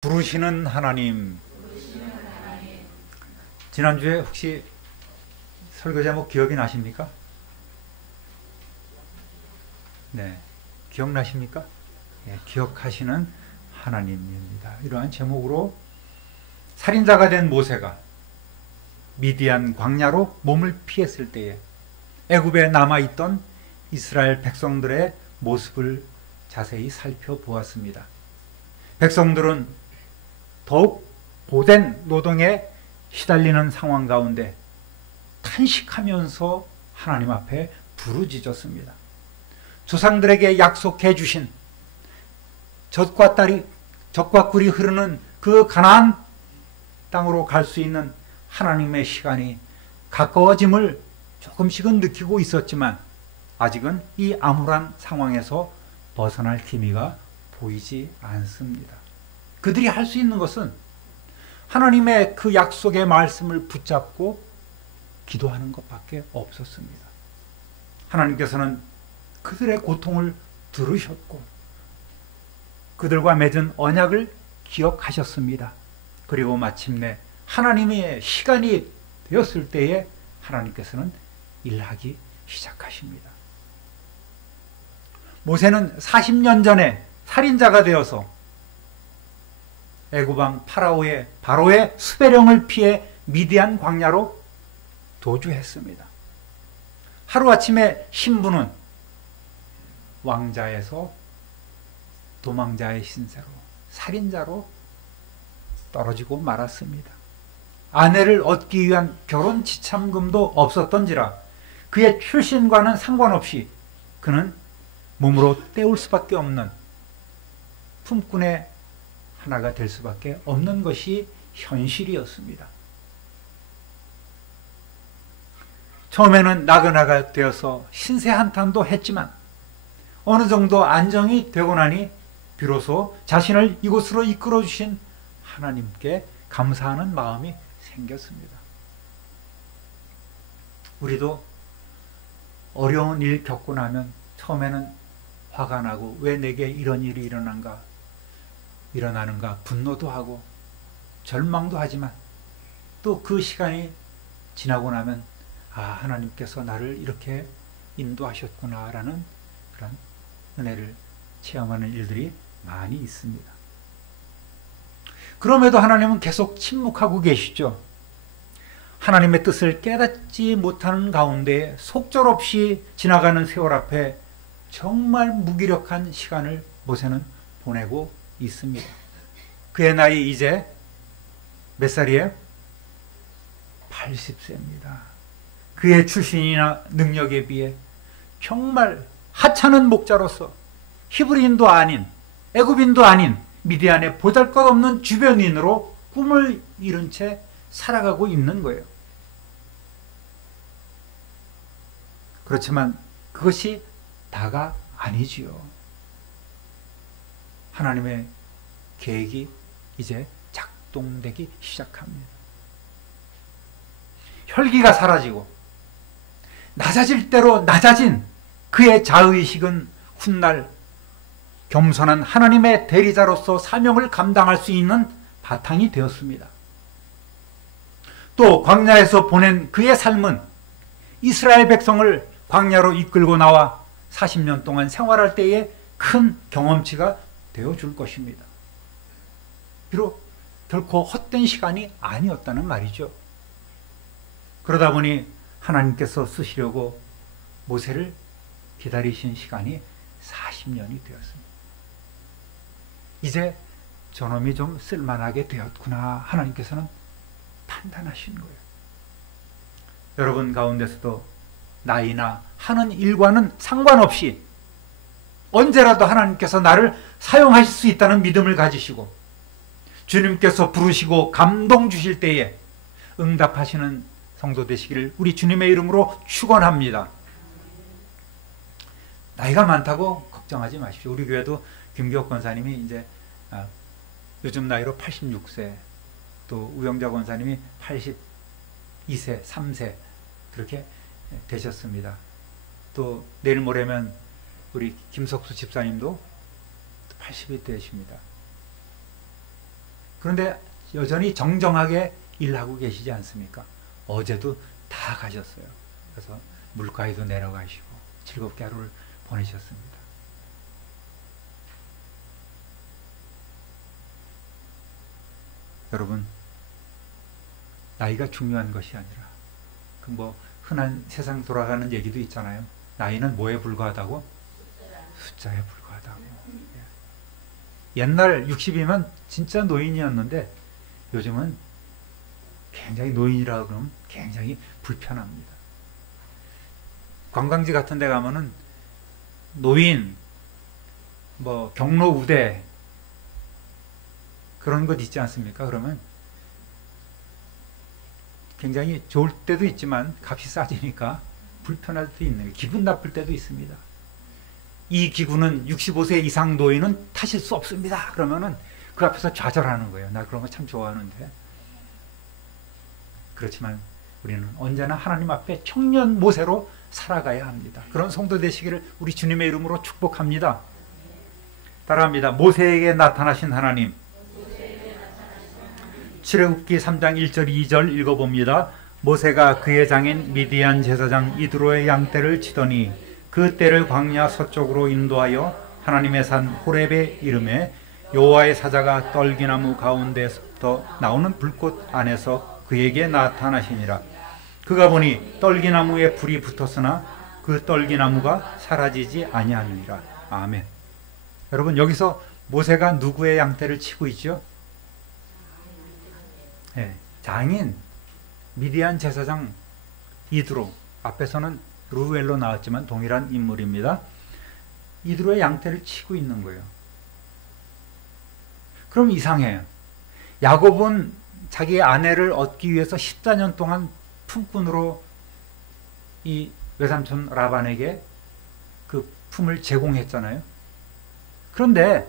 부르시는 하나님. 지난주에 혹시 설교 제목 기억이 나십니까? 네, 기억나십니까? 네, 기억하시는 하나님입니다. 이러한 제목으로 살인자가 된 모세가 미디안 광야로 몸을 피했을 때에 애굽에 남아있던 이스라엘 백성들의 모습을 자세히 살펴보았습니다. 백성들은 더욱 고된 노동에 시달리는 상황 가운데 탄식하면서 하나님 앞에 부르짖었습니다. 조상들에게 약속해 주신 젖과 꿀이 흐르는 그 가나안 땅으로 갈 수 있는 하나님의 시간이 가까워짐을 조금씩은 느끼고 있었지만 아직은 이 암울한 상황에서 벗어날 기미가 보이지 않습니다. 그들이 할 수 있는 것은 하나님의 그 약속의 말씀을 붙잡고 기도하는 것밖에 없었습니다. 하나님께서는 그들의 고통을 들으셨고 그들과 맺은 언약을 기억하셨습니다. 그리고 마침내 하나님의 시간이 되었을 때에 하나님께서는 일하기 시작하십니다. 모세는 40년 전에 살인자가 되어서 애굽왕 바로의 수배령을 피해 미디안 광야로 도주했습니다. 하루아침에 신부는 왕자에서 도망자의 신세로 살인자로 떨어지고 말았습니다. 아내를 얻기 위한 결혼 지참금도 없었던지라 그의 출신과는 상관없이 그는 몸으로 때울 수밖에 없는 품꾼의 하나가 될 수밖에 없는 것이 현실이었습니다. 처음에는 나그네가 되어서 신세 한탄도 했지만 어느 정도 안정이 되고 나니 비로소 자신을 이곳으로 이끌어 주신 하나님께 감사하는 마음이 생겼습니다. 우리도 어려운 일 겪고 나면 처음에는 화가 나고 왜 내게 이런 일이 일어나는가 분노도 하고 절망도 하지만 또 그 시간이 지나고 나면 하나님께서 나를 이렇게 인도하셨구나 라는 그런 은혜를 체험하는 일들이 많이 있습니다. 그럼에도 하나님은 계속 침묵하고 계시죠. 하나님의 뜻을 깨닫지 못하는 가운데 속절없이 지나가는 세월 앞에 정말 무기력한 시간을 모세는 보내고 있습니다. 그의 나이 이제 몇 살이에요? 80세입니다. 그의 출신이나 능력에 비해 정말 하찮은 목자로서 히브리인도 아닌 애굽인도 아닌 미디안의 보잘것없는 주변인으로 꿈을 이룬 채 살아가고 있는 거예요. 그렇지만 그것이 다가 아니지요. 하나님의 계획이 이제 작동되기 시작합니다. 혈기가 사라지고 낮아질 대로 낮아진 그의 자의식은 훗날 겸손한 하나님의 대리자로서 사명을 감당할 수 있는 바탕이 되었습니다. 또 광야에서 보낸 그의 삶은 이스라엘 백성을 광야로 이끌고 나와 40년 동안 생활할 때에 큰 경험치가 되어줄 것입니다. 비록 결코 헛된 시간이 아니었다는 말이죠. 그러다 보니 하나님께서 쓰시려고 모세를 기다리신 시간이 40년이 되었습니다. 이제 저놈이 좀 쓸만하게 되었구나 하나님께서는 판단하신 거예요. 여러분 가운데서도 나이나 하는 일과는 상관없이 언제라도 하나님께서 나를 사용하실 수 있다는 믿음을 가지시고 주님께서 부르시고 감동 주실 때에 응답하시는 성도 되시기를 우리 주님의 이름으로 축원합니다. 나이가 많다고 걱정하지 마십시오. 우리 교회도 김기옥 권사님이 이제 요즘 나이로 86세, 또 우영자 권사님이 82세, 3세 그렇게 되셨습니다. 또 내일 모레면 우리 김석수 집사님도 80이 되십니다. 그런데 여전히 정정하게 일하고 계시지 않습니까? 어제도 다 가셨어요. 그래서 물가에도 내려가시고 즐겁게 하루를 보내셨습니다. 여러분, 나이가 중요한 것이 아니라 그 뭐 흔한 세상 돌아가는 얘기도 있잖아요. 나이는 뭐에 불과하다고? 숫자에 불과하다고. 옛날 60이면 진짜 노인이었는데 요즘은 굉장히 노인이라 그러면 굉장히 불편합니다. 관광지 같은 데 가면은 노인, 뭐 경로 우대 그런 것 있지 않습니까? 그러면 굉장히 좋을 때도 있지만 값이 싸지니까 불편할 때도 있는, 기분 나쁠 때도 있습니다. 이 기구는 65세 이상 노인은 타실 수 없습니다. 그러면은 그 앞에서 좌절하는 거예요. 나 그런 거 참 좋아하는데. 그렇지만 우리는 언제나 하나님 앞에 청년 모세로 살아가야 합니다. 그런 성도 되시기를 우리 주님의 이름으로 축복합니다. 따라합니다. 모세에게 나타나신 하나님. 출애굽기 3장 1절 2절 읽어봅니다. 모세가 그의 장인 미디안 제사장 이드로의 양떼를 치더니 그 떼를 광야 서쪽으로 인도하여 하나님의 산 호렙에 이르매 여호와의 사자가 떨기나무 가운데서부터 나오는 불꽃 안에서 그에게 나타나시니라. 그가 보니 떨기나무에 불이 붙었으나 그 떨기나무가 사라지지 아니하니라. 아멘. 여러분, 여기서 모세가 누구의 양떼를 치고 있죠? 네, 장인 미디안 제사장 이드로, 앞에서는 루엘로 나왔지만 동일한 인물입니다. 이드로의 양떼를 치고 있는 거예요. 그럼 이상해요. 야곱은 자기의 아내를 얻기 위해서 14년 동안 품꾼으로 이 외삼촌 라반에게 그 품을 제공했잖아요. 그런데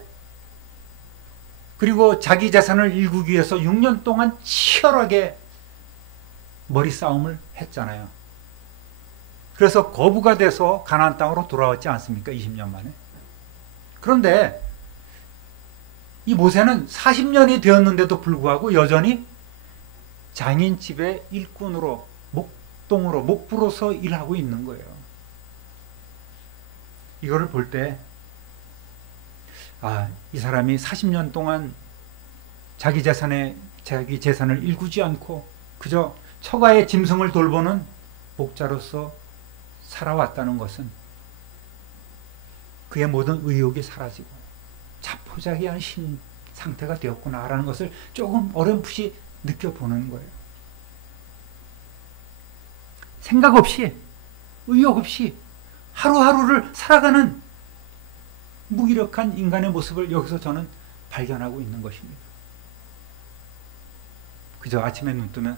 그리고 자기 재산을 일구기 위해서 6년 동안 치열하게 머리 싸움을 했잖아요. 그래서 거부가 돼서 가나안 땅으로 돌아왔지 않습니까? 20년 만에. 그런데 이 모세는 40년이 되었는데도 불구하고 여전히 장인집의 일꾼으로, 목동으로, 목부로서 일하고 있는 거예요. 이거를 볼 때 이 사람이 40년 동안 자기 재산을 일구지 않고 그저 처가의 짐승을 돌보는 목자로서 살아왔다는 것은 그의 모든 의욕이 사라지고 자포자기한 상태가 되었구나라는 것을 조금 어렴풋이 느껴보는 거예요. 생각 없이, 의욕 없이 하루하루를 살아가는 무기력한 인간의 모습을 여기서 저는 발견하고 있는 것입니다. 그저 아침에 눈 뜨면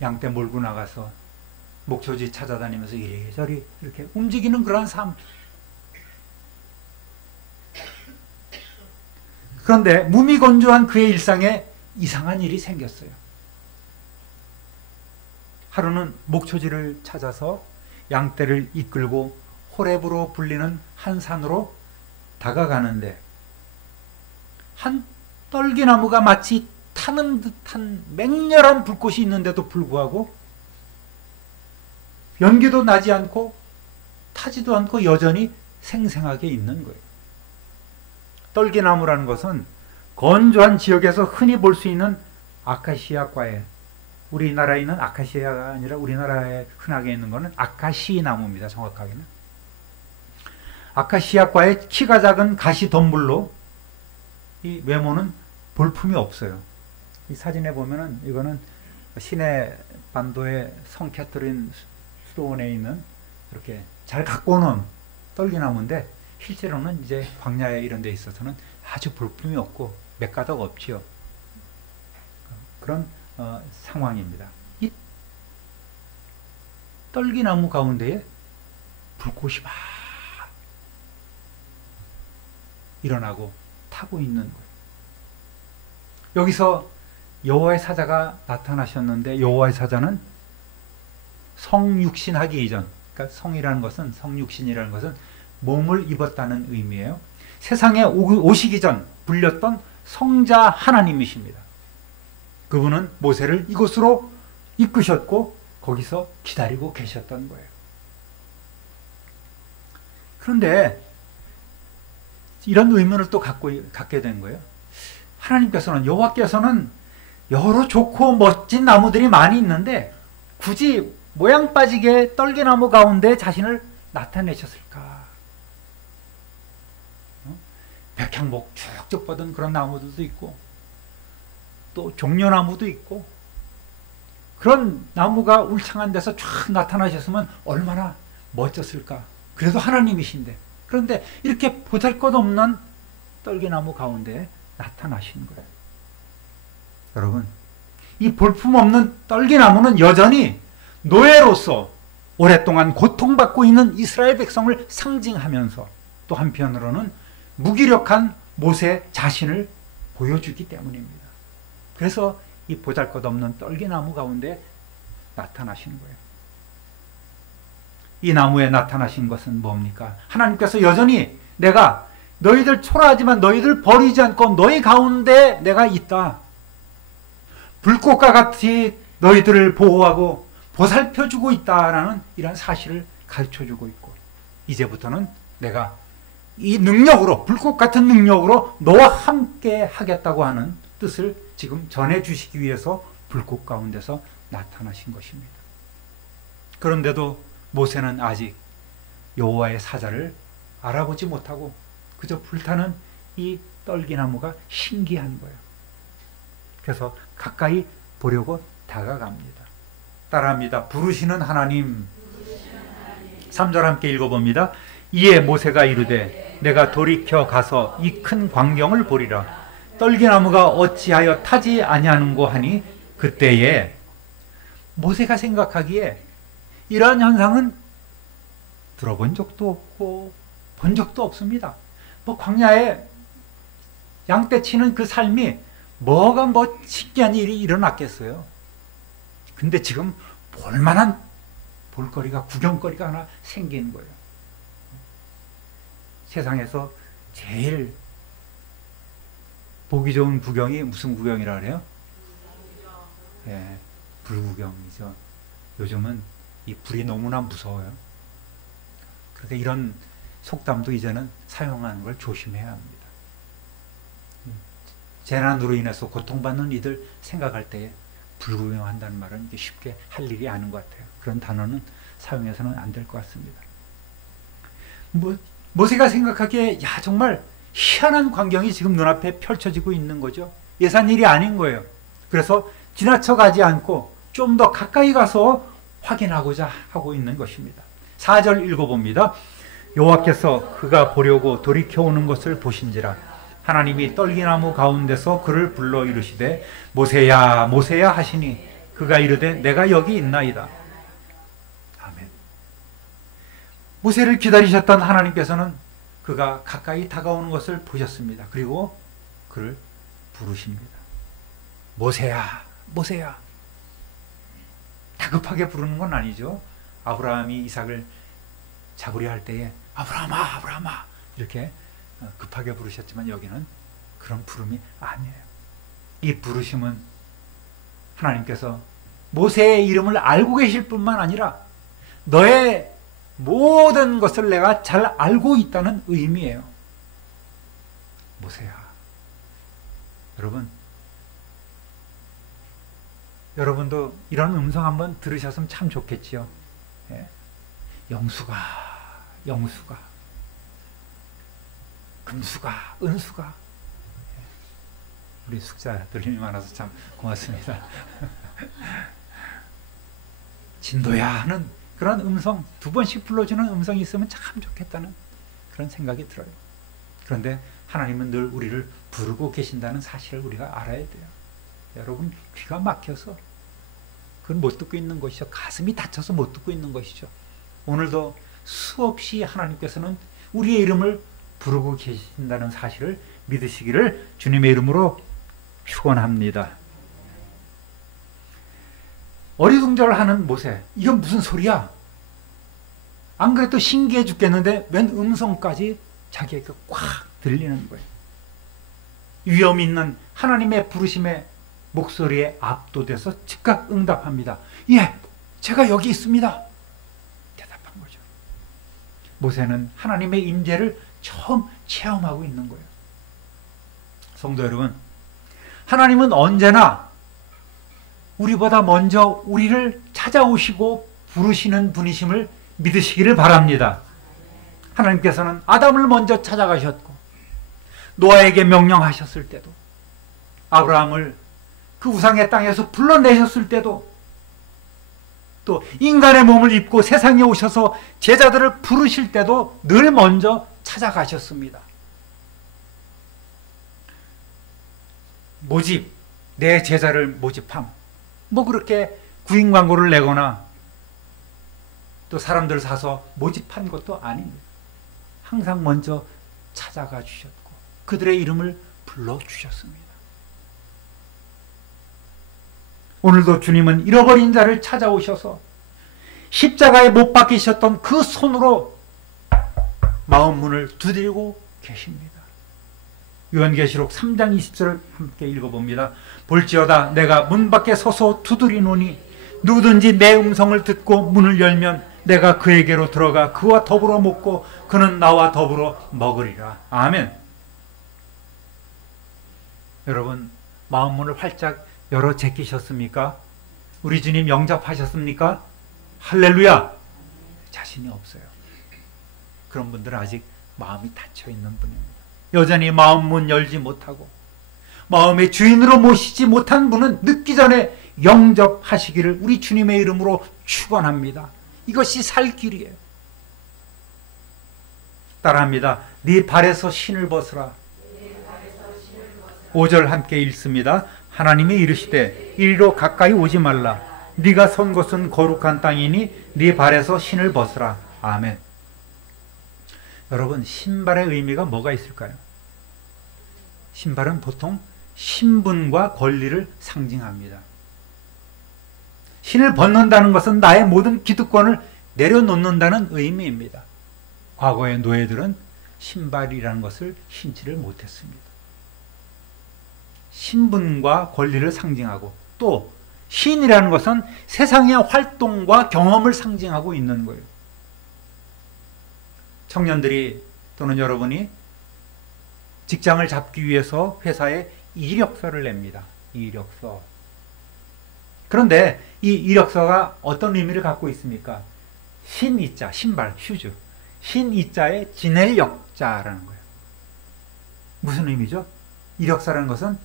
양떼 몰고 나가서 목초지 찾아다니면서 이리저리 이렇게 움직이는 그런 삶. 그런데 무미건조한 그의 일상에 이상한 일이 생겼어요. 하루는 목초지를 찾아서 양떼를 이끌고 호렙으로 불리는 한 산으로 다가가는데 한 떨기나무가 마치 타는 듯한 맹렬한 불꽃이 있는데도 불구하고 연기도 나지 않고 타지도 않고 여전히 생생하게 있는 거예요. 떨기나무라는 것은 건조한 지역에서 흔히 볼 수 있는 아카시아과에, 우리나라에 있는 아카시아가 아니라 우리나라에 흔하게 있는 것은 아카시 나무입니다. 정확하게는 아카시아과의 키가 작은 가시 덤불로 이 외모는 볼품이 없어요. 이 사진에 보면은 이거는 시내 반도의 성 캐터린 수도원에 있는 이렇게 잘 갖고 오는 떨기나무인데 실제로는 이제 광야에 이런 데 있어서는 아주 볼품이 없고 맥가닥 없지요. 그런 상황입니다. 이 떨기나무 가운데에 불꽃이 막 일어나고 타고 있는 거예요. 여기서 여호와의 사자가 나타나셨는데 여호와의 사자는 성육신하기 이전, 그러니까 성이라는 것은, 성육신이라는 것은 몸을 입었다는 의미예요. 세상에 오시기 전 불렸던 성자 하나님이십니다. 그분은 모세를 이곳으로 이끄셨고 거기서 기다리고 계셨던 거예요. 그런데 이런 의문을 또 갖게 된 거예요. 하나님께서는, 여호와께서는 여러 좋고 멋진 나무들이 많이 있는데 굳이 모양 빠지게 떨개나무 가운데 자신을 나타내셨을까? 백향목 쭉쭉 뻗은 그런 나무들도 있고 또 종려나무도 있고 그런 나무가 울창한 데서 쫙 나타나셨으면 얼마나 멋졌을까? 그래도 하나님이신데, 그런데 이렇게 보잘것없는 떨개나무 가운데 나타나신 거예요. 여러분, 이 볼품없는 떨개나무는 여전히 노예로서 오랫동안 고통받고 있는 이스라엘 백성을 상징하면서 또 한편으로는 무기력한 모세 자신을 보여주기 때문입니다. 그래서 이 보잘것없는 떨개나무 가운데 나타나신 거예요. 이 나무에 나타나신 것은 뭡니까? 하나님께서 여전히 내가 너희들 초라하지만 너희들 버리지 않고 너희 가운데 내가 있다. 불꽃과 같이 너희들을 보호하고 보살펴주고 있다라는 이런 사실을 가르쳐주고 있고, 이제부터는 내가 이 능력으로, 불꽃 같은 능력으로 너와 함께 하겠다고 하는 뜻을 지금 전해주시기 위해서 불꽃 가운데서 나타나신 것입니다. 그런데도 모세는 아직 여호와의 사자를 알아보지 못하고 그저 불타는 이 떨기나무가 신기한 거예요. 그래서 가까이 보려고 다가갑니다. 따라합니다. 부르시는 하나님. 3절 함께 읽어봅니다. 이에 모세가 이르되 내가 돌이켜 가서 이 큰 광경을 보리라. 떨기나무가 어찌하여 타지 아니하는고 하니, 그때에 모세가 생각하기에 이러한 현상은 들어본 적도 없고 본 적도 없습니다. 뭐 광야에 양떼 치는 그 삶이 뭐가 뭐 신기한 일이 일어났겠어요. 근데 지금 볼만한 볼거리가, 구경거리가 하나 생긴 거예요. 세상에서 제일 보기 좋은 구경이 무슨 구경이라 그래요? 네, 불구경이죠. 요즘은 이 불이 너무나 무서워요. 그러니까 이런 속담도 이제는 사용하는 걸 조심해야 합니다. 재난으로 인해서 고통받는 이들 생각할 때에 불구경한다는 말은 이게 쉽게 할 일이 아닌 것 같아요. 그런 단어는 사용해서는 안 될 것 같습니다. 모세가 생각하기에 야, 정말 희한한 광경이 지금 눈앞에 펼쳐지고 있는 거죠. 예산 일이 아닌 거예요. 그래서 지나쳐 가지 않고 좀 더 가까이 가서 확인하고자 하고 있는 것입니다. 4절 읽어봅니다. 여호와께서 그가 보려고 돌이켜 오는 것을 보신지라 하나님이 떨기나무 가운데서 그를 불러 이르시되 모세야 모세야 하시니 그가 이르되 내가 여기 있나이다. 아멘. 모세를 기다리셨던 하나님께서는 그가 가까이 다가오는 것을 보셨습니다. 그리고 그를 부르십니다. 모세야 모세야. 다급하게 부르는 건 아니죠. 아브라함이 이삭을 잡으려 할 때에 아브라함아 아브라함아 이렇게 급하게 부르셨지만 여기는 그런 부름이 아니에요. 이 부르심은 하나님께서 모세의 이름을 알고 계실 뿐만 아니라 너의 모든 것을 내가 잘 알고 있다는 의미예요. 모세야. 여러분도 이런 음성 한번 들으셨으면 참 좋겠지요. 예. 영수가 금수가 은수가. 예. 우리 숙자들이 많아서 참 고맙습니다. 진도야 하는 그런 음성, 2번씩 불러주는 음성이 있으면 참 좋겠다는 그런 생각이 들어요. 그런데 하나님은 늘 우리를 부르고 계신다는 사실을 우리가 알아야 돼요. 여러분 귀가 막혀서 그건 못 듣고 있는 것이죠. 가슴이 닫혀서 못 듣고 있는 것이죠. 오늘도 수없이 하나님께서는 우리의 이름을 부르고 계신다는 사실을 믿으시기를 주님의 이름으로 축원합니다. 어리둥절하는 모세, 이건 무슨 소리야? 안 그래도 신기해 죽겠는데 웬 음성까지 자기에게 꽉 들리는 거예요. 위험 있는 하나님의 부르심에 목소리에 압도돼서 즉각 응답합니다. 예, 제가 여기 있습니다. 대답한 거죠. 모세는 하나님의 임재를 처음 체험하고 있는 거예요. 성도 여러분, 하나님은 언제나 우리보다 먼저 우리를 찾아오시고 부르시는 분이심을 믿으시기를 바랍니다. 하나님께서는 아담을 먼저 찾아가셨고 노아에게 명령하셨을 때도, 아브라함을 그 우상의 땅에서 불러내셨을 때도, 또 인간의 몸을 입고 세상에 오셔서 제자들을 부르실 때도 늘 먼저 찾아가셨습니다. 모집, 내 제자를 모집함, 뭐 그렇게 구인 광고를 내거나 또 사람들 사서 모집한 것도 아닙니다. 항상 먼저 찾아가 주셨고 그들의 이름을 불러주셨습니다. 오늘도 주님은 잃어버린 자를 찾아오셔서 십자가에 못 박히셨던 그 손으로 마음 문을 두드리고 계십니다. 요한계시록 3장 20절을 함께 읽어봅니다. 볼지어다 내가 문 밖에 서서 두드리노니 누구든지 내 음성을 듣고 문을 열면 내가 그에게로 들어가 그와 더불어 먹고 그는 나와 더불어 먹으리라. 아멘. 여러분, 마음 문을 활짝 열어 제끼셨습니까? 우리 주님 영접하셨습니까? 할렐루야! 자신이 없어요. 그런 분들은 아직 마음이 닫혀 있는 분입니다. 여전히 마음 문 열지 못하고 마음의 주인으로 모시지 못한 분은 늦기 전에 영접하시기를 우리 주님의 이름으로 축원합니다. 이것이 살 길이에요. 따라합니다. 네 발에서 신을 벗으라. 5절 함께 읽습니다. 하나님이 이르시되 이리로 가까이 오지 말라. 네가 선 곳은 거룩한 땅이니 네 발에서 신을 벗으라. 아멘. 여러분, 신발의 의미가 뭐가 있을까요? 신발은 보통 신분과 권리를 상징합니다. 신을 벗는다는 것은 나의 모든 기득권을 내려놓는다는 의미입니다. 과거의 노예들은 신발이라는 것을 신지를 못했습니다. 신분과 권리를 상징하고, 또 신이라는 것은 세상의 활동과 경험을 상징하고 있는 거예요. 청년들이 또는 여러분이 직장을 잡기 위해서 회사에 이력서를 냅니다. 이력서. 그런데 이 이력서가 어떤 의미를 갖고 있습니까? 신이자, 신발, 슈즈. 신이자에 지낼 역자라는 거예요. 무슨 의미죠? 이력서라는 것은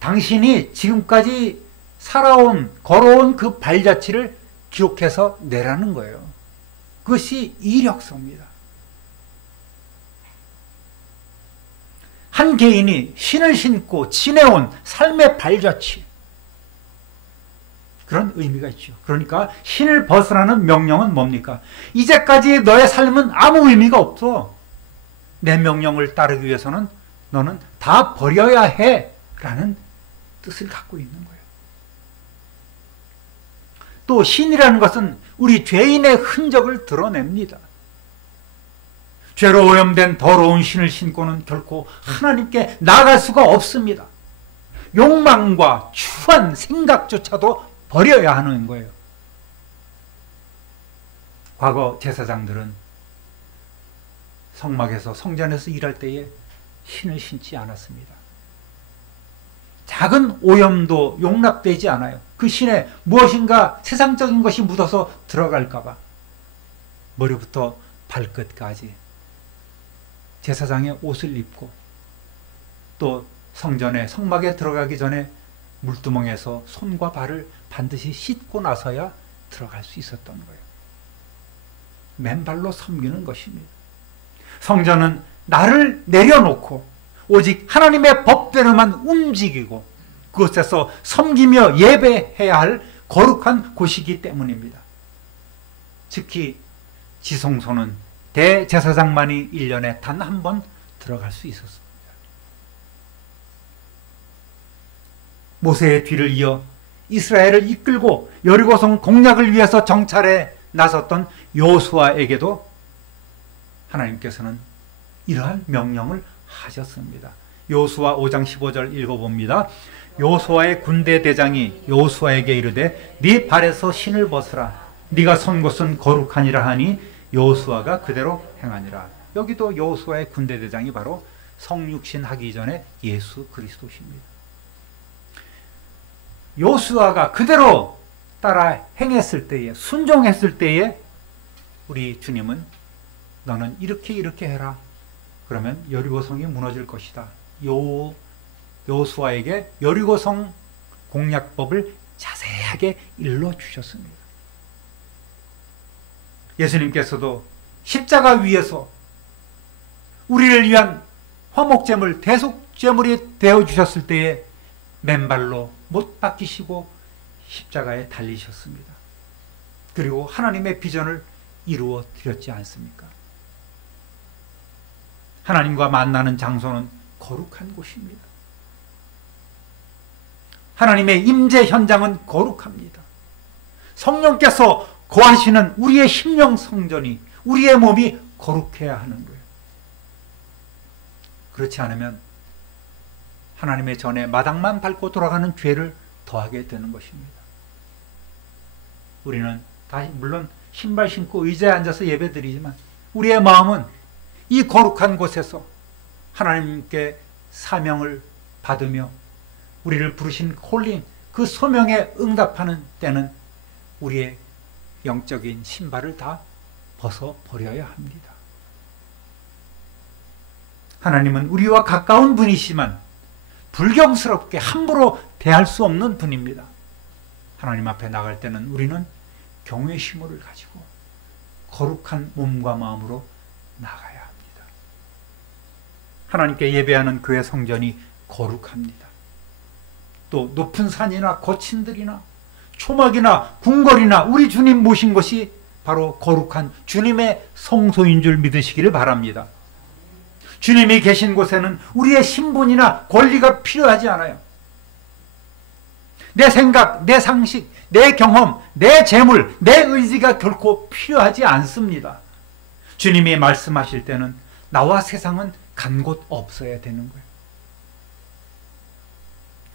당신이 지금까지 살아온, 걸어온 그 발자취를 기록해서 내라는 거예요. 그것이 이력서입니다. 한 개인이 신을 신고 지내온 삶의 발자취, 그런 의미가 있죠. 그러니까 신을 벗으라는 명령은 뭡니까? 이제까지 너의 삶은 아무 의미가 없어. 내 명령을 따르기 위해서는 너는 다 버려야 해 라는 뜻을 갖고 있는 거예요. 또 신이라는 것은 우리 죄인의 흔적을 드러냅니다. 죄로 오염된 더러운 신을 신고는 결코 하나님께 나아갈 수가 없습니다. 욕망과 추한 생각조차도 버려야 하는 거예요. 과거 제사장들은 성막에서, 성전에서 일할 때에 신을 신지 않았습니다. 작은 오염도 용납되지 않아요. 그 신에 무엇인가 세상적인 것이 묻어서 들어갈까 봐 머리부터 발끝까지 제사장의 옷을 입고, 또 성전에, 성막에 들어가기 전에 물두멍에서 손과 발을 반드시 씻고 나서야 들어갈 수 있었던 거예요. 맨발로 섬기는 것입니다. 성전은 나를 내려놓고 오직 하나님의 법대로만 움직이고 그곳에서 섬기며 예배해야 할 거룩한 곳이기 때문입니다. 특히 지성소는 대제사장만이 1년에 단 한 번 들어갈 수 있었습니다. 모세의 뒤를 이어 이스라엘을 이끌고 여리고성 공략을 위해서 정찰에 나섰던 여호수아에게도 하나님께서는 이러한 명령을 하셨습니다. 여호수아 5장 15절 읽어봅니다. 여호수아의 군대 대장이 여호수아에게 이르되 네 발에서 신을 벗으라. 네가 선 곳은 거룩하니라 하니 여호수아가 그대로 행하니라. 여기도 여호수아의 군대 대장이 바로 성육신 하기 전에 예수 그리스도십니다. 여호수아가 그대로 따라 행했을 때에, 순종했을 때에 우리 주님은 너는 이렇게 해라. 그러면 여리고성이 무너질 것이다. 여호수아에게 여리고성 공략법을 자세하게 일러주셨습니다. 예수님께서도 십자가 위에서 우리를 위한 화목제물, 대속제물이 되어주셨을 때에 맨발로 못 박히시고 십자가에 달리셨습니다. 그리고 하나님의 비전을 이루어 드렸지 않습니까? 하나님과 만나는 장소는 거룩한 곳입니다. 하나님의 임재 현장은 거룩합니다. 성령께서 거하시는 우리의 심령 성전이, 우리의 몸이 거룩해야 하는 거예요. 그렇지 않으면 하나님의 전에 마당만 밟고 돌아가는 죄를 더하게 되는 것입니다. 우리는 물론 신발 신고 의자에 앉아서 예배드리지만 우리의 마음은 이 거룩한 곳에서 하나님께 사명을 받으며 우리를 부르신 콜링, 그 소명에 응답하는 때는 우리의 영적인 신발을 다 벗어버려야 합니다. 하나님은 우리와 가까운 분이시지만 불경스럽게 함부로 대할 수 없는 분입니다. 하나님 앞에 나갈 때는 우리는 경외심을 가지고 거룩한 몸과 마음으로 나가야 합니다. 하나님께 예배하는 교회 성전이 거룩합니다. 또 높은 산이나 거친 들이나 초막이나 궁궐이나 우리 주님 모신 것이 바로 거룩한 주님의 성소인 줄 믿으시기를 바랍니다. 주님이 계신 곳에는 우리의 신분이나 권리가 필요하지 않아요. 내 생각, 내 상식, 내 경험, 내 재물, 내 의지가 결코 필요하지 않습니다. 주님이 말씀하실 때는 나와 세상은 간 곳 없어야 되는 거예요.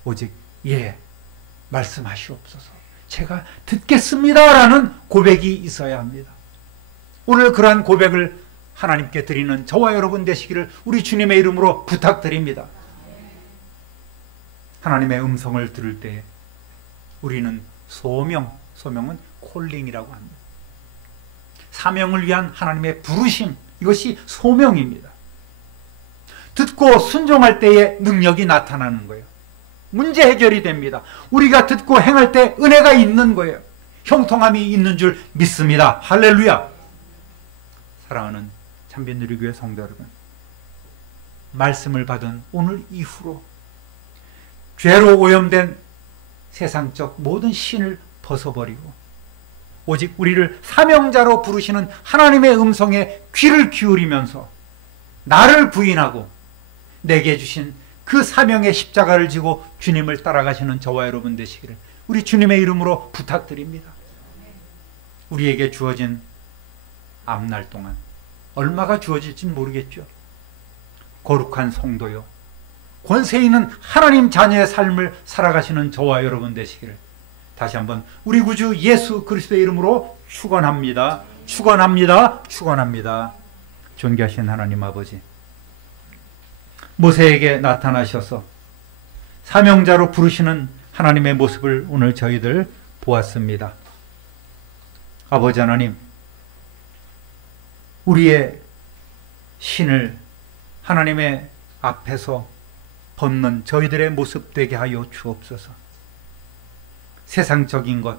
오직 예, 말씀하시옵소서, 제가 듣겠습니다라는 고백이 있어야 합니다. 오늘 그러한 고백을 하나님께 드리는 저와 여러분 되시기를 우리 주님의 이름으로 부탁드립니다. 하나님의 음성을 들을 때 우리는 소명은 콜링이라고 합니다. 사명을 위한 하나님의 부르심, 이것이 소명입니다. 듣고 순종할 때에 능력이 나타나는 거예요. 문제 해결이 됩니다. 우리가 듣고 행할 때 은혜가 있는 거예요. 형통함이 있는 줄 믿습니다. 할렐루야. 사랑하는 참빛누리교회 성도 여러분, 말씀을 받은 오늘 이후로 죄로 오염된 세상적 모든 신을 벗어버리고 오직 우리를 사명자로 부르시는 하나님의 음성에 귀를 기울이면서 나를 부인하고 내게 주신 그 사명의 십자가를 지고 주님을 따라가시는 저와 여러분 되시기를 우리 주님의 이름으로 부탁드립니다. 우리에게 주어진 앞날 동안 얼마가 주어질지는 모르겠죠. 거룩한 성도요, 권세 있는 하나님 자녀의 삶을 살아가시는 저와 여러분 되시기를 다시 한번 우리 구주 예수 그리스도의 이름으로 축원합니다. 축원합니다. 축원합니다. 존귀하신 하나님 아버지, 모세에게 나타나셔서 사명자로 부르시는 하나님의 모습을 오늘 저희들 보았습니다. 아버지 하나님, 우리의 신을 하나님의 앞에서 벗는 저희들의 모습 되게 하여 주옵소서. 세상적인 것,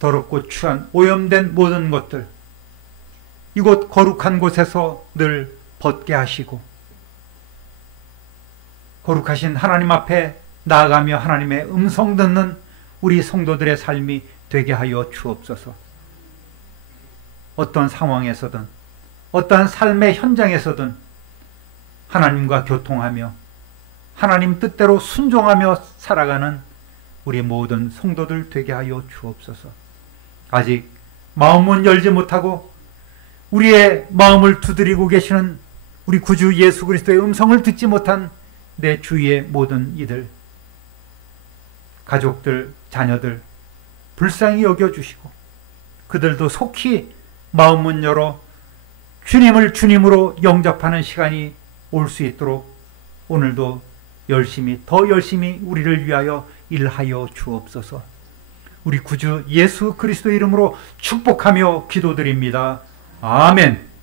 더럽고 추한 오염된 모든 것들, 이곳 거룩한 곳에서 늘 벗게 하시고 거룩하신 하나님 앞에 나아가며 하나님의 음성 듣는 우리 성도들의 삶이 되게 하여 주옵소서. 어떤 상황에서든 어떠한 삶의 현장에서든 하나님과 교통하며 하나님 뜻대로 순종하며 살아가는 우리 모든 성도들 되게 하여 주옵소서. 아직 마음문 열지 못하고 우리의 마음을 두드리고 계시는 우리 구주 예수 그리스도의 음성을 듣지 못한 내 주위의 모든 이들, 가족들, 자녀들 불쌍히 여겨주시고 그들도 속히 마음문 열어 주님을 주님으로 영접하는 시간이 올 수 있도록 오늘도 더 열심히 우리를 위하여 일하여 주옵소서. 우리 구주 예수 그리스도 이름으로 축복하며 기도드립니다. 아멘.